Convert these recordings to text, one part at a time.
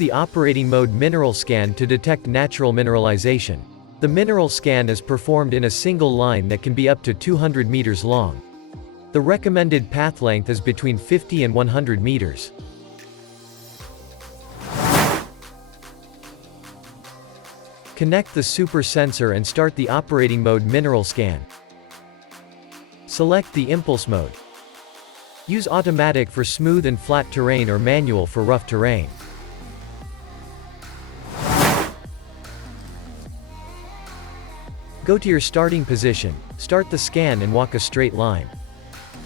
the operating mode Mineral Scan to detect natural mineralization. The mineral scan is performed in a single line that can be up to 200 meters long. The recommended path length is between 50 and 100 meters. Connect the super sensor and start the operating mode Mineral Scan. Select the impulse mode. Use automatic for smooth and flat terrain or manual for rough terrain. Go to your starting position, start the scan and walk a straight line.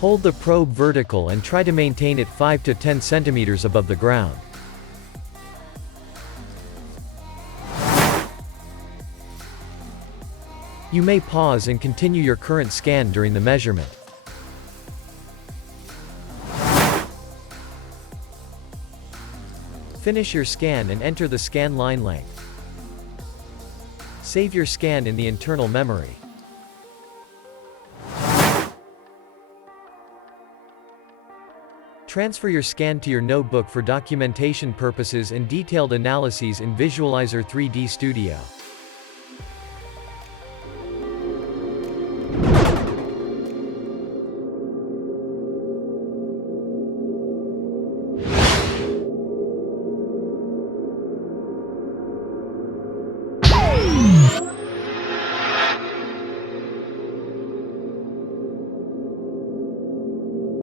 Hold the probe vertical and try to maintain it 5 to 10 centimeters above the ground. You may pause and continue your current scan during the measurement. Finish your scan and enter the scan line length. Save your scan in the internal memory. Transfer your scan to your notebook for documentation purposes and detailed analyses in Visualizer 3D Studio.